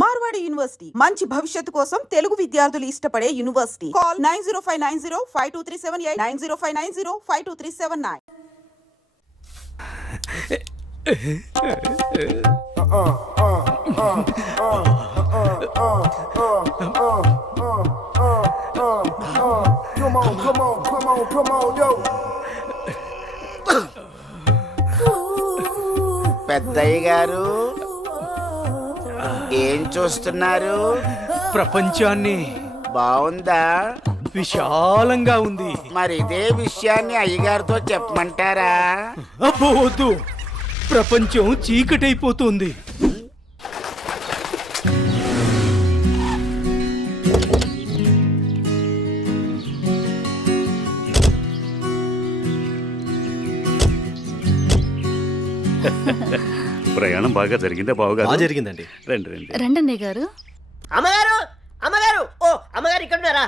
Marwadi university మంచి భవిష్యత్తు కోసం తెలుగు విద్యార్థులు ఇష్టపడే university. Call 9059052378 9059052379. Come on, yo. పెద్దయ్య గారు ఏం చూస్తున్నారు? ప్రపంచాన్ని. బాగుందా? విశాలంగా ఉంది. మరి ఇదే విషయాన్ని అయ్యగారితో చెప్పమంటారా? అబ్బో వద్దు, ప్రపంచం చీకటైపోతుంది. ప్రయాణం బాగా జరిగిందా బావగారు? జరిగిందండి. రండి రండి. రండన్నయ్య గారు. అమ్మగారు, అమ్మగారు, ఓ అమ్మగారు ఇక్కడ ఉన్నారా?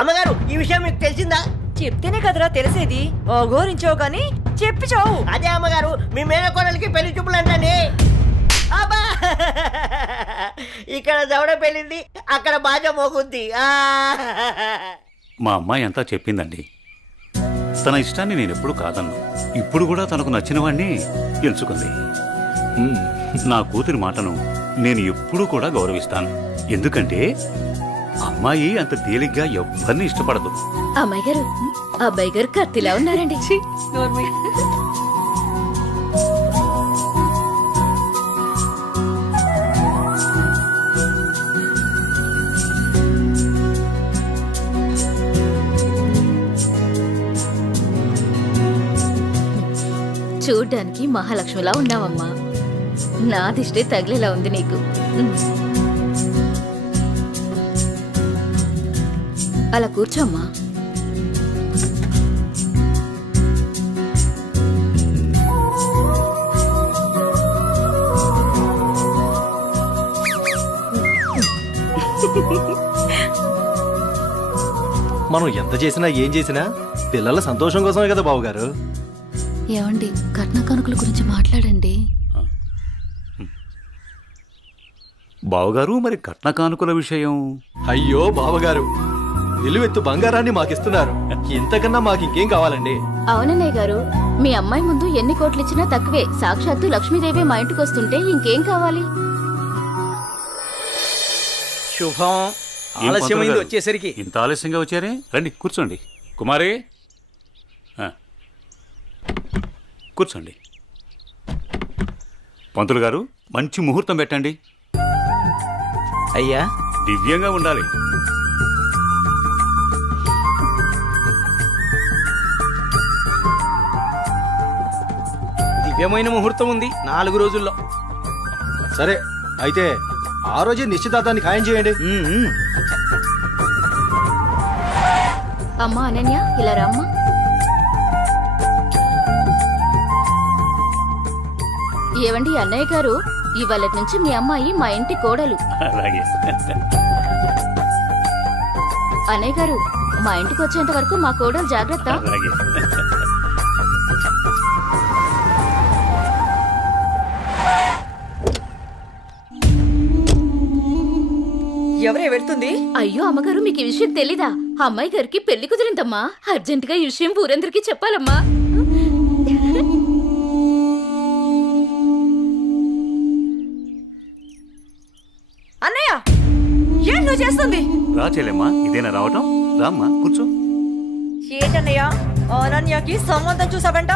అమ్మగారు, ఈ విషయం మీకు తెలిసిందా? చెప్తేనే కదరా తెలిసేది. ఓఘోరించో గాని చెప్పి చావు. అదే అమ్మగారు, మీ మేనకోడలికి పెళ్లి చూపులు అంటండి. అబ్బా, ఇక్కడ దవడ పెళ్ళింది, అక్కడ బాజ మోగుద్ది. మా అమ్మాయి అంతా చెప్పిందండి. తన ఇష్టాన్ని నేను ఎప్పుడు కాదన్ను. ఇప్పుడు కూడా తనకు నచ్చిన వాడిని ఎంచుకుంది. నా కూతురి మాటను నేను ఎప్పుడూ కూడా గౌరవిస్తాను. ఎందుకంటే అమ్మాయి అంత తేలిగ్గా ఎవ్వరిని ఇష్టపడదు. అమ్మాయి గారు, అబ్బాయి గారు కత్తిలా ఉన్నారండి. చూడ్డానికి మహాలక్ష్మిలా ఉన్నావమ్మా. నా దిష్టి తగిలేలా ఉంది నీకు. అలా కూర్చోమ్మా. మనం ఎంత చేసినా ఏం చేసినా పిల్లల సంతోషం కోసమే కదా బావగారు. ఏమండి, కట్న కానుకల గురించి మాట్లాడండి. బావగారు, మరి కట్న కానుకల విషయం? అయ్యో బావగారు, నిలువెత్తు బంగారాన్ని మాకిస్తున్నారు. ఇంతకన్నా మాకు ఇంకేం కావాలండి? అవునన్నయ్య గారు, మీ అమ్మాయి ముందు ఎన్ని కోట్లు ఇచ్చినా తక్కువే. సాక్షాత్తు లక్ష్మీదేవి మా ఇంటికి వస్తుంటే ఇంకేం కావాలి? శుభం. ఆలస్యమైంది వచ్చేసరికి. ఇంత ఆలస్యంగా వచ్చారే? రండి కూర్చోండి. కుమారి కూర్చోండి. పంతులు గారు, మంచి ముహూర్తం పెట్టండి. అయ్యా, దివ్యంగా ఉండాలి. దివ్యమైన ముహూర్తం ఉంది 4 రోజుల్లో. సరే, అయితే ఆ రోజే నిశ్చితార్థాన్ని ఖాయం చేయండి. అమ్మా అనన్య, ఇలా రామ్మా. ఏవండి అన్నయ్య గారు, ఇవాళ నుంచి మీ అమ్మాయి మా ఇంటి కోడలు. అలాగే. అన్నయ్య గారు, మా ఇంటికి వచ్చేంత వరకు మా కోడలు జాగ్రత్త. అలాగే. ఎవరే వెళ్తుంది? అయ్యో అమ్మగారు, మీకు ఈ విషయం తెలీదా? అమ్మాయి గారికి పెళ్లి కుదిరిందమ్మా. అర్జెంట్ గా ఈ విషయం ఊరందరికీ చెప్పాలమ్మా. అన్నయ్య, ఏం నువ్వు చేస్తుంది? రా చెల్లెమ్మా, ఇదేనా రావటం? రామ్మా కూర్చో. ఏంటన్నయ్య, అనన్యకి సంబంధం చూసావంట?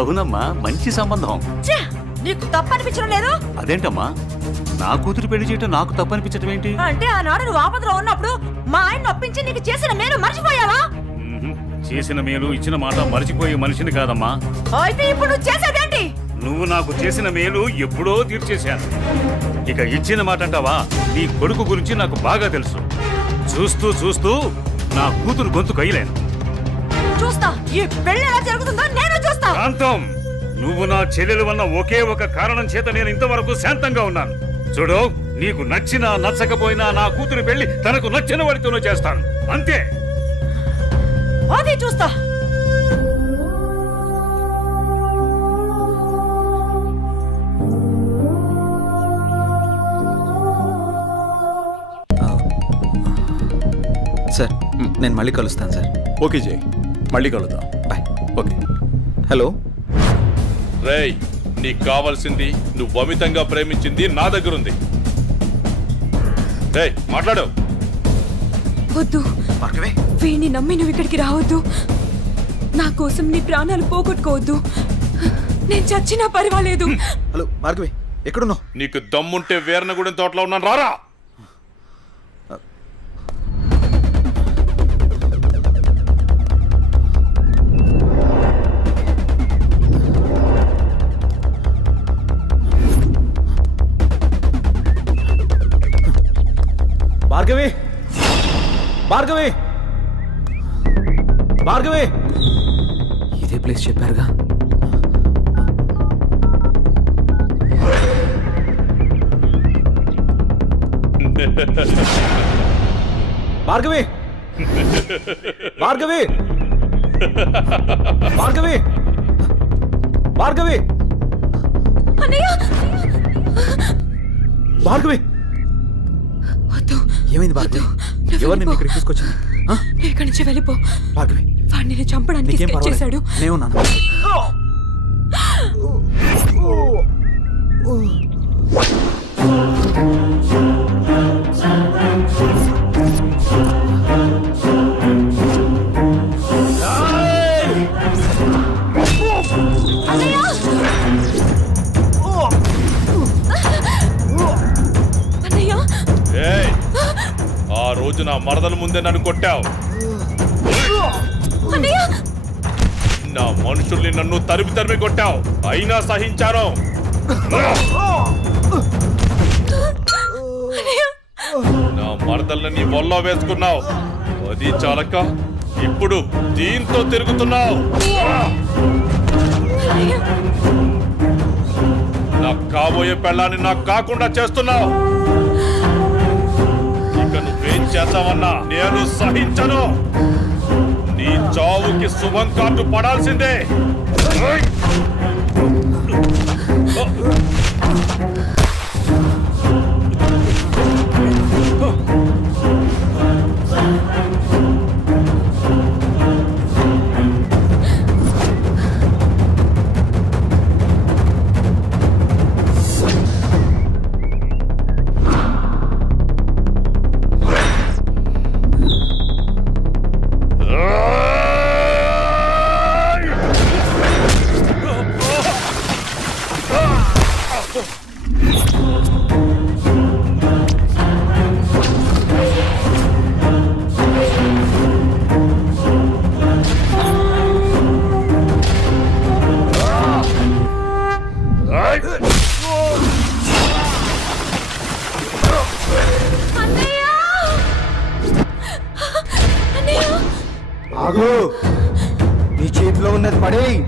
అవునమ్మా, మంచి సంబంధం. ఛే, నీకు తప్పనిపించడం లేదు? అదేంటమ్మా, నా కూతురు పెళ్లి చేయటం నాకు తప్పనిపించటం ఏంటి? అంటే ఆనాడు నువ్వు ఆపదలో ఉన్నప్పుడు మా ఆయన ఒప్పించి నీకు చేసిన మేలు మర్చిపోయావా? చేసిన మేలు ఇచ్చిన మాట మర్చిపోయే మనిషిని కాదమ్మా. అయితే ఇప్పుడు నువ్వు చేసేదేంటి? నువ్వు నాకు చేసిన మేలు ఎప్పుడో తీర్చేశాను. ఇక ఇచ్చిన మాట అంటావా? నీ కొడుకు గురించి నాకు బాగా తెలుసు. చూస్తూ చూస్తూ నా కూతురు గొంతు కయ్యలేను. చూస్తా, ఈ పెళ్లి ఎలా జరుగుతుందో నేను చూస్తా. శాంతం, నువ్వు నా చెల్లెలు వన్న ఒకే ఒక కారణం చేత నేను ఇంతవరకు శాంతంగా ఉన్నాను. చూడు, నీకు నచ్చినా నచ్చకపోయినా నా కూతురు పెళ్లి తనకు నచ్చిన వాడితోనూ చేస్తాను, అంతే. అదే చూస్తా. సార్ నేను మళ్ళీ కలుస్తాను సార్. ఓకే జై, మళ్ళీ కలుద్దాం. బాయ్. ఓకే. హలో. రేయ్, నీకు కావాల్సింది నువ్వు అమితంగా ప్రేమించింది నా దగ్గర ఉంది. రేయ్, మాట్లాడు. వద్దు, భార్గవి. వీడిని నమ్మి నువ్వు ఇక్కడికి రావద్దు. నా కోసం నీ ప్రాణాలు పోగొట్టుకోవద్దు. నేను చచ్చినా పర్వాలేదు. హలో భార్గవి, ఎక్కడున్నావు? నీకు దమ్ముంటే వీరనగూడెం తోటలో ఉన్నాను, రారా. భార్గవి, భార్గవి, భార్గవి. ఇదే ప్లేస్ చెప్పారుగా. భార్గవి, భార్గవి, భార్గవి, భార్గవి, అన్నయ్య, భార్గవి. వద్దు. ఏమైంది భార్గవి? నువ్వు ఎవరు నిన్ను వెళ్ళిపో. ఇక్కడికి తీసుకొచ్చింది? నువ్వు ఇక్కడి నుంచి వెళ్ళిపో. భార్గవి, వాడిని నేను చంపడానికి నీకేం స్కెచ్ చేశాడు. పర్వాలేదు, నేను ఉన్నాను. అన్నయ్య, ఏయ్, ఆ రోజు నా మరదల ముందే నన్ను కొట్టావు. అన్నయ్య, నా మనుషుల్ని నన్ను తరిమి తరిమి కొట్టావు, అయినా సహించాను. నా మరదల్ని నీ ఒళ్ళో వేసుకున్నావు, అది చాలక ఇప్పుడు దీంతో తిరుగుతున్నావు. నాకు కాబోయే పెళ్ళాన్ని నాకు కాకుండా చేస్తున్నావు. ఇక నువ్వేం చేద్దామన్నా నేను సహించను. నీ చావుకి శుభం కార్డు పడాల్సిందే. ఆగు, నీ చేతిలో ఉన్నది పడేయ్.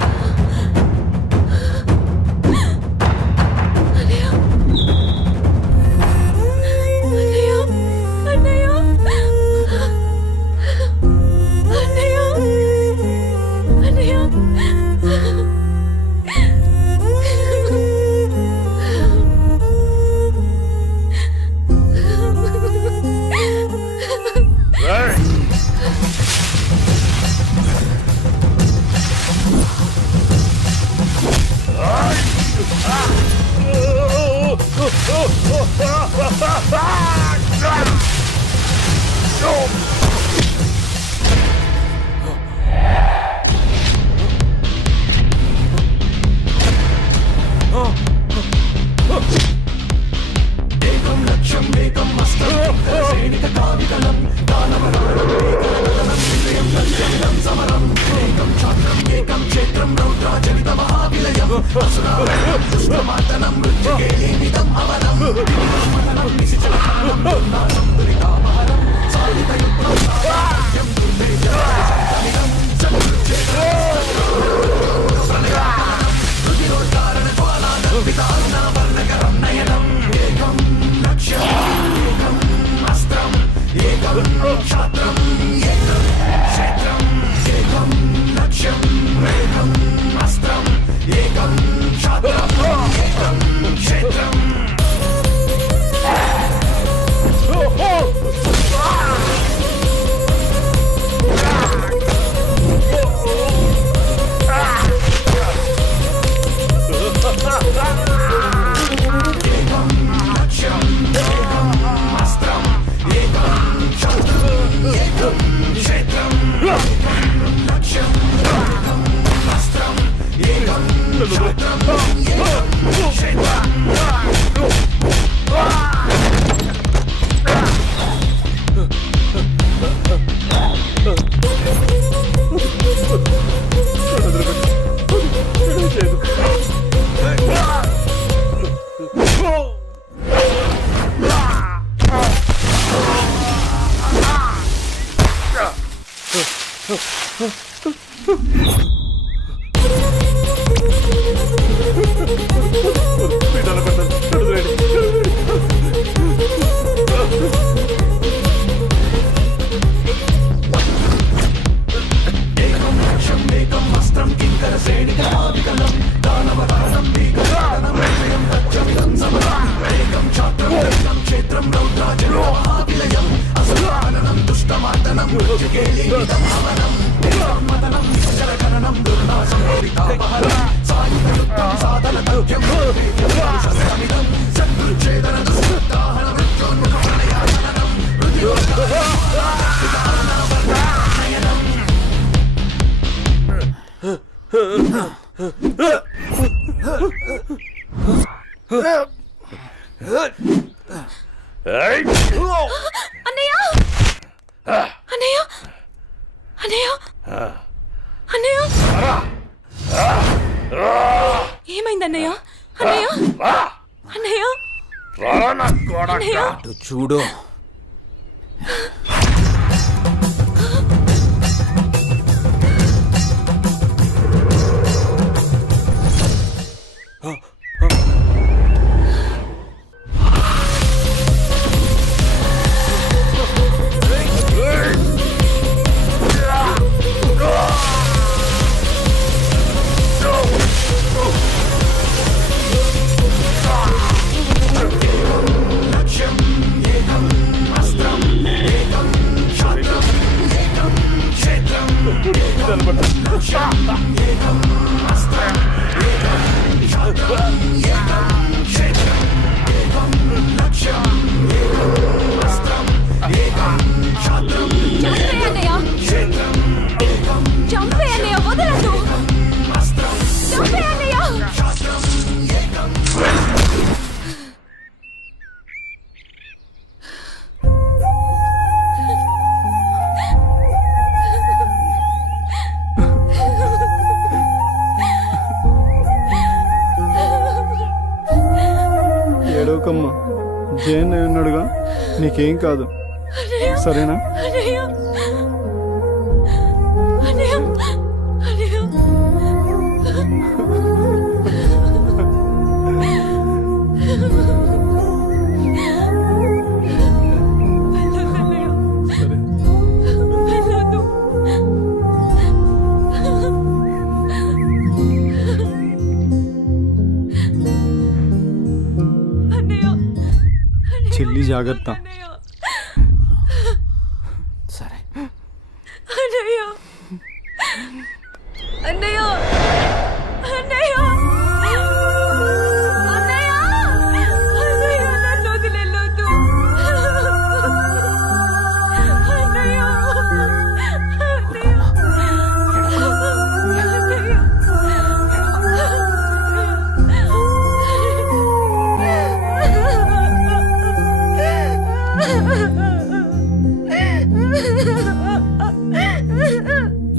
Oh! అన్నయ్య అన్నయ్య అన్నయ్య అన్నయ్య ఏమైంది అన్నయ్య అన్నయ్య అన్నయ్య అన్నయ్య అటు చూడు. చంపే అన్నయ్య వదలదు చంపే అన్నయ్య ఏడవకమ్మా, జైన్ ఉన్నాడుగా, నీకేం కాదు, సరేనా? అన్నయ్య అన్నయ్య అన్నయ్య వెళ్ళొద్దు. అన్నయ్య చెల్లి జాగ్రత్త. అన్నయ్య సరే. అన్నయ్య అన్నయ్య అన్నయ్య అన్నయ్య అన్నయ్య నన్ను వదిలేయొద్దు. అన్నయ్య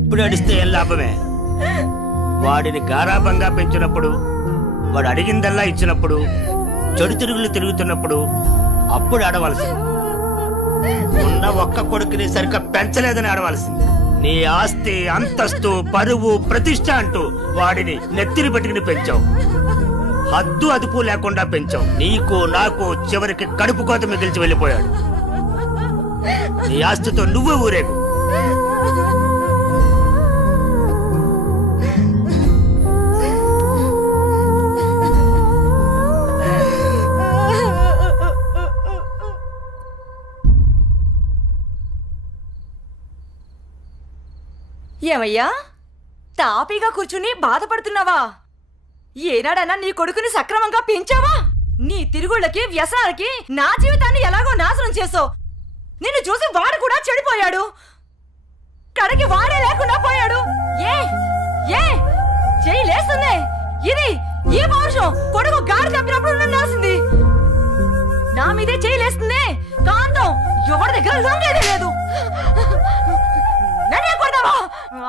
ఇప్పుడు అడిస్తే ఏం లాభమే? వాడిని గారాబంగా పెంచినప్పుడు, వాడు అడిగిందల్లా ఇచ్చినప్పుడు, చెడు తిరుగులు తిరుగుతున్నప్పుడు అప్పుడు ఆడవలసింది. ఉన్న ఒక్క కొడుకుని సరిగ్గా పెంచలేదని ఆడవలసింది. నీ ఆస్తి, అంతస్తు, పరువు, ప్రతిష్ట అంటూ వాడిని నెత్తిని పెట్టుకుని పెంచావు. హద్దు అదుపు లేకుండా పెంచావు. నీకు నాకు చివరికి కడుపు కోత మిగిల్చి వెళ్ళిపోయాడు. నీ ఆస్తితో నువ్వే ఊరేగు. ఏమయ్యా, తాపీగా కూర్చుని బాధపడుతున్నావా? ఏనాడన్నా నీ కొడుకుని సక్రమంగా పెంచావా? నీ తిరుగుళ్ళకి, వ్యసనాలకి నా జీవితాన్ని ఎలాగో నాశనం చేసావు. నిన్ను చూసి వాడు కూడా చెడిపోయాడు. కడకి వాడే లేకుండా పోయాడు. ఏ ఏ చెయ్యి లేస్తుంది. ఇది ఈ పౌరుషం కొడుకు గాడి తప్పినప్పుడు ఉండాల్సింది. నా మీదే చెయ్యి లేస్తుంది. కాంతం ఎవరి దగ్గర లొంగేదే లేదు. నన్నే కొడతావా?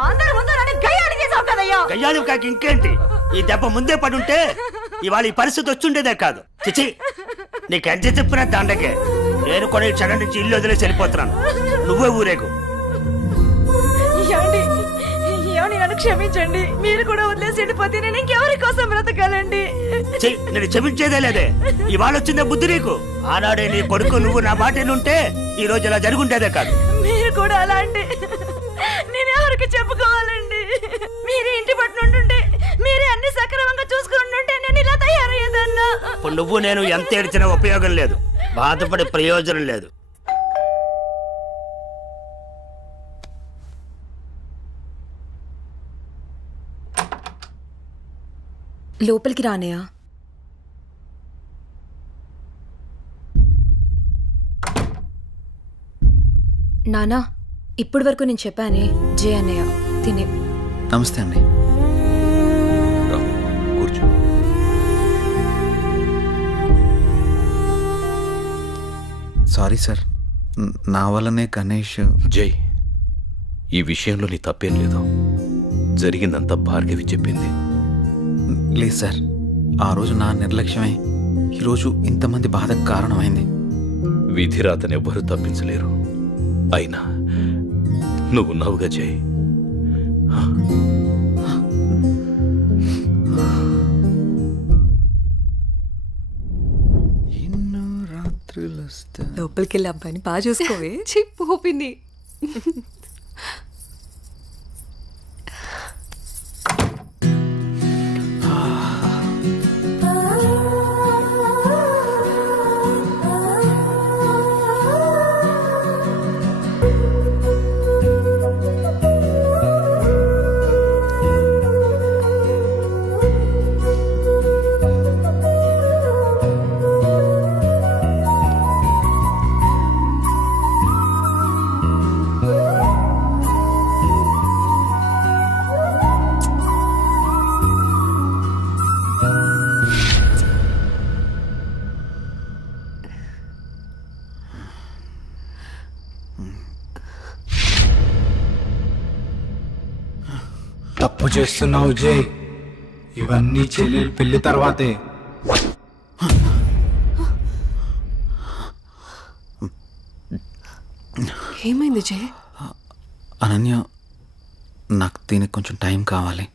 అందరి ముందు నన్ను గయ్యాడి చేసావు కదయ్యా. గయ్యాడు కాక ఇంకేంటి? ఈ దెబ్బ ముందే పడుంటే ఇవాళ ఈ పరిస్థితి వచ్చుండేదే కాదు. చిచి, నీకెంత చెప్పినా దండకే. నేను కూడా ఈ క్షణం నుంచి ఇల్లు వదిలేసి వెళ్ళిపోతున్నాను. నువ్వే ఊరేగు. ఏమండి, క్షమించండి. మీరు కూడా వదిలేసి వెళ్ళిపోతే నేను ఇంకెవరి కోసం బ్రతకాలండి? నేను క్షమించేదే లేదే. ఇవాళ వచ్చిందే బుద్ధి నీకు. ఆనాడే నీ కొడుకు నువ్వు నా మాట ఉంటే ఈ రోజు ఇలా జరుగుంటేదే కాదు. మీరు కూడా అలాంటి నేను ఎవరికి చెప్పుకోవాలండి? మీరే ఇంటి పట్టునుంటుంటే, మీరే అన్ని సక్రమంగా చూసుకుంటుంటే నేను ఇలా తయారయ్యేదన్నా. ఇప్పుడు నువ్వు నేను ఎంత ఏడ్చినా ఉపయోగం లేదు, బాధపడే ప్రయోజనం లేదు. లోపలికి రానయా? నానా, ఇప్పటి వరకు నేను చెప్పానే జే అన్నయ్య తినే. నమస్తే అండి. కూర్చో. సారీ సార్, నా వల్లనే గణేష్. జై, ఈ విషయంలో నీ తప్పేం లేదు. జరిగిందంతా భార్గవి చెప్పింది. లేదు సార్, ఆ రోజు నా నిర్లక్ష్యమే ఈరోజు ఇంతమంది బాధకు కారణమైంది. విధిరాతను ఎవ్వరూ తప్పించలేరు. అయినా నువ్వున్నావుగా జై. ఎన్నో రాత్రులు లోపలికి వెళ్ళి అబ్బాయిని బాగా చూసుకోవే. చిప్పోపింది. తప్పు చేస్తున్నావు జై. ఇవన్నీ చెల్లెలు పెళ్లి తర్వాతే. ఏమైంది జే? అనన్య, నాకు దీనికి కొంచెం టైం కావాలి.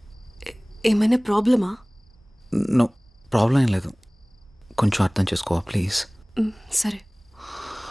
ఏమైనా ప్రాబ్లమా? నో ప్రాబ్లం ఏం లేదు, కొంచెం అర్థం చేసుకోవా ప్లీజ్. సరే.